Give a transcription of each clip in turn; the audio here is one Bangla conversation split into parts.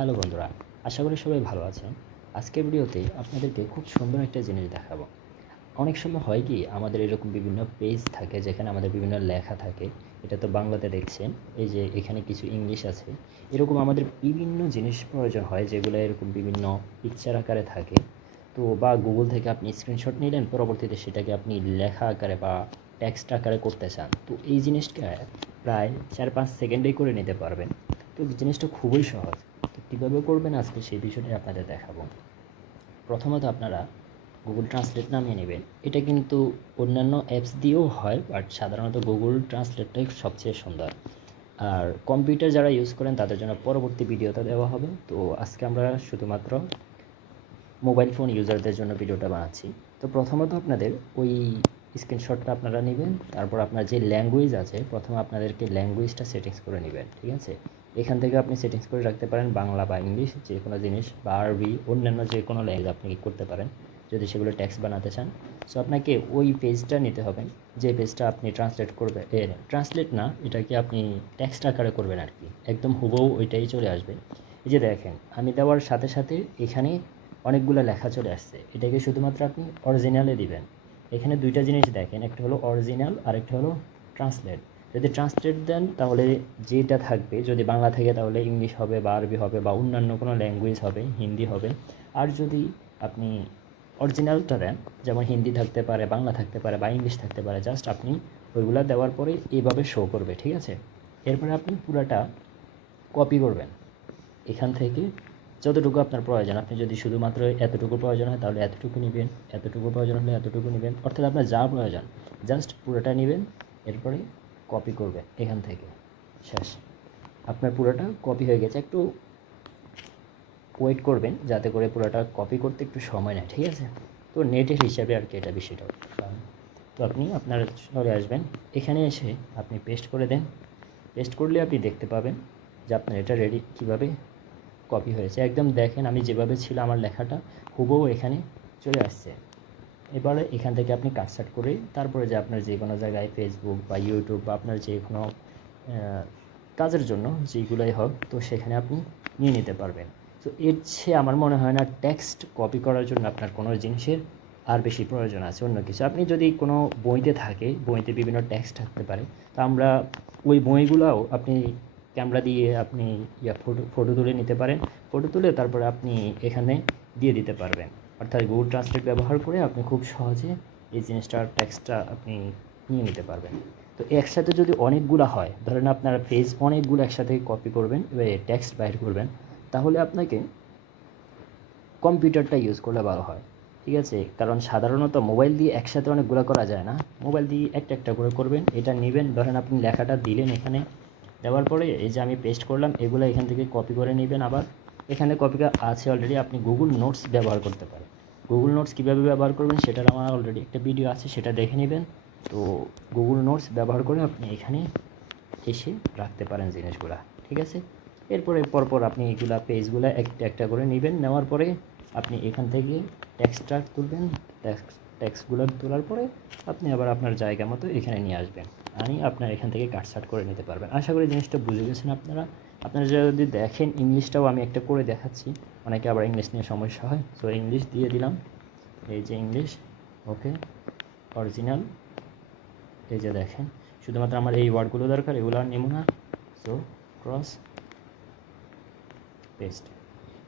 হ্যালো বন্ধুরা, আশা করি সবাই ভালো আছেন। আজকের ভিডিওতে আপনাদেরকে খুব সুন্দর একটা জিনিস দেখাবো। অনেক সময় হয় কি আমাদের এরকম বিভিন্ন পেজ থাকে যেখানে আমাদের বিভিন্ন লেখা থাকে। এটা তো বাংলাতে দেখছেন, এই যে এখানে কিছু ইংলিশ আছে। এরকম আমাদের বিভিন্ন জিনিস প্রয়োজন হয় যেগুলো এরকম বিভিন্ন পিকচার আকারে থাকে। তো বা গুগল থেকে আপনি স্ক্রিনশট নিলেন, পরবর্তীতে সেটাকে আপনি লেখা আকারে বা টেক্সট আকারে করতে চান, তো এই জিনিসটা প্রায় 4-5 সেকেন্ডেই করে নিতে পারবেন। তো জিনিসটা খুবই সহজ। তো কীভাবে করবেন আজকে সেই বিষয়টাই আপনাদের দেখাবো। প্রথমত আপনারা গুগল ট্রান্সলেট নামিয়ে নেবেন। এটা কিন্তু অন্যান্য অ্যাপস দিয়েও হয়, বাট সাধারণত গুগল ট্রান্সলেটটাই সবচেয়ে সুন্দর। আর কম্পিউটার যারা ইউজ করেন তাদের জন্য পরবর্তী ভিডিওতে দেওয়া হবে। তো আজকে আমরা শুধুমাত্র মোবাইল ফোন ইউজারদের জন্য ভিডিওটা বানাচ্ছি। তো প্রথমত আপনাদের ওই স্ক্রিনশটটা আপনারা নেবেন, তারপর আপনার যে ল্যাঙ্গুয়েজ আছে প্রথমে আপনাদেরকে ল্যাঙ্গুয়েজটা সেটিংস করে নেবেন, ঠিক আছে। এখান থেকে আপনি সেটিংস করে রাখতে পারেন বাংলা বা ইংলিশ যে কোনো জিনিস, বা আরবি, অন্যান্য যে কোনো ল্যাঙ্গুয়েজ আপনি করতে পারেন যদি সেগুলো টেক্সট বানাতে চান। সো আপনাকে ওই পেজটা নিতে হবে, যে পেজটা আপনি ট্রান্সলেট করবেন, ট্রান্সলেট না, এটাকে আপনি টেক্সট আকারে করবেন আর কি, একদম হুবহু ওইটাই চলে আসবে। এই যে দেখেন, আমি দেওয়ার সাথে সাথে এখানে অনেকগুলো লেখা চলে আসছে। এটাকে শুধুমাত্র আপনি অরিজিনালে দিবেন। এখানে দুইটা জিনিস দেখেন, একটা হলো অরিজিনাল আর একটা হলো ট্রান্সলেট। যদি ট্রান্সলেট দেন তাহলে যেটা থাকবে, যদি বাংলা থেকে তাহলে ইংলিশ হবে বা আরবি হবে বা অন্যান্য কোনো ল্যাঙ্গুয়েজ হবে, হিন্দি হবে। আর যদি আপনি অরিজিনালটা দেন, যেমন হিন্দি থাকতে পারে, বাংলা থাকতে পারে বা ইংলিশ থাকতে পারে, জাস্ট আপনি ওইগুলো দেওয়ার পরে এইভাবে শো করবে, ঠিক আছে। এরপরে আপনি পুরাটা কপি করবেন এখান থেকে, যতটুকু আপনার প্রয়োজন। আপনি যদি শুধুমাত্র এতটুকু প্রয়োজন হয় তাহলে এতটুকু নেবেন, এতটুকু প্রয়োজন হলে এতটুকু নেবেন, অর্থাৎ আপনার যা প্রয়োজন জাস্ট পুরোটা নেবেন। এরপরে কপি করবেন এখান থেকে, শেষ। আপনার পুরোটা কপি হয়ে গেছে। একটু ওয়েট করবেন যাতে করে পুরোটা কপি করতে একটু সময় নেয়, ঠিক আছে। তো নেটের হিসাবে আর কি এটা বিষয়টা। তো আপনি আপনার চলে আসবেন, এখানে এসে আপনি পেস্ট করে দেন। পেস্ট করলে আপনি দেখতে পাবেন যে আপনার এটা রেডি কীভাবে কপি হয়েছে। একদম দেখেন, আমি যেভাবে ছিল আমার লেখাটা হুবহু এখানে চলে আসছে। এবারে এখান থেকে আপনি কাটসাট করে তারপরে যে আপনার যে কোনো জায়গায় ফেসবুক বা ইউটিউব বা আপনার যে কোনো কাজের জন্য যেগুলোই হোক, তো সেখানে আপনি নিয়ে নিতে পারবেন। তো এর চেয়ে আমার মনে হয় না টেক্সট কপি করার জন্য আপনার কোনো জিনিসের আর বেশি প্রয়োজন আছে অন্য কিছু। আপনি যদি কোনো বইতে থাকে, বইতে বিভিন্ন টেক্সট থাকতে পারে, তো আমরা ওই বইগুলোও আপনি ক্যামেরা দিয়ে আপনি ফটো তুলে নিতে পারেন। ফটো তুলে তারপরে আপনি এখানে দিয়ে দিতে পারবেন। অর্থাৎ গুগল ট্রান্সলেট ব্যবহার করে আপনি খুব সহজে এই জিনিসটার টেক্সটটা আপনি নিয়ে নিতে পারবেন। তো একসাথে যদি অনেকগুলো হয়, ধরেন আপনার পেজ অনেকগুলো একসাথে কপি করবেন, টেক্সট বাইর করবেন, তাহলে আপনাকে কম্পিউটারটা ইউজ করলে ভালো হয়, ঠিক আছে। কারণ সাধারণত মোবাইল দিয়ে একসাথে অনেকগুলো করা যায় না। মোবাইল দিয়ে একটা একটা করে করবেন। এটা নেবেন, ধরেন আপনি লেখাটা দিলেন এখানে, দেওয়ার পরে এই যে আমি পেস্ট করলাম, এগুলো এখান থেকে কপি করে নেবেন। আবার এখানে কপি আছে অলরেডি, আপনি গুগল নোটস ব্যবহার করতে পারেন। গুগল নোটস কীভাবে ব্যবহার করবেন সেটার আমার অলরেডি একটা ভিডিও আছে, সেটা দেখে নেবেন। তো গুগল নোটস ব্যবহার করে আপনি এখানে এসে রাখতে পারেন জিনিসগুলা, ঠিক আছে। এরপরে পরপর আপনি এইগুলা পেজগুলো একটা একটা করে নেবেন। নেওয়ার পরে আপনি এখান থেকে টেক্সটটা তুলবেন। টেক্সটগুলো তোলার পরে আপনি আবার আপনার জায়গা মতো এখানে নিয়ে আসবেন, আমি আপনার এখান থেকে কাটসাট করে নিতে পারবেন। আশা করি জিনিসটা বুঝে গেছেন আপনারা। আপনারা যদি দেখেন, ইংলিশটাও আমি একটা করে দেখাচ্ছি, অনেকে আবার ইংলিশ নিয়ে সমস্যা হয়। সো ইংলিশ দিয়ে দিলাম, এই যে ইংলিশ, ওকে, অরিজিনাল, এই যে দেখেন, শুধুমাত্র আমার এই ওয়ার্ডগুলো দরকার, এগুলো আর নেব না। So cross paste.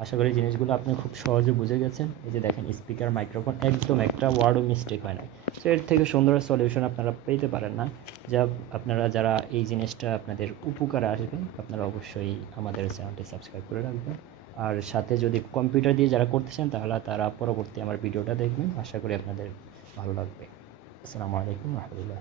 আশা করি জিনিসগুলো আপনি খুব সহজে বুঝে গেছেন। এই যে দেখেন, স্পিকার, মাইক্রোফোন, একদম একটা ওয়ার্ডও মিস্টেক হয় না। সো এর থেকে সুন্দর সলিউশন আপনারা পেতে পারেন না। যা আপনারা যারা এই জিনিসটা আপনাদের উপকারে আসবে, আপনারা অবশ্যই আমাদের চ্যানেলটি সাবস্ক্রাইব করে রাখবেন। আর সাথে যদি কম্পিউটার দিয়ে যারা করতেছেন তাহলে তারা পরবর্তী আমার ভিডিওটা দেখবেন। আশা করি আপনাদের ভালো লাগবে। আসসালামু আলাইকুম রহমতুল্লাহ।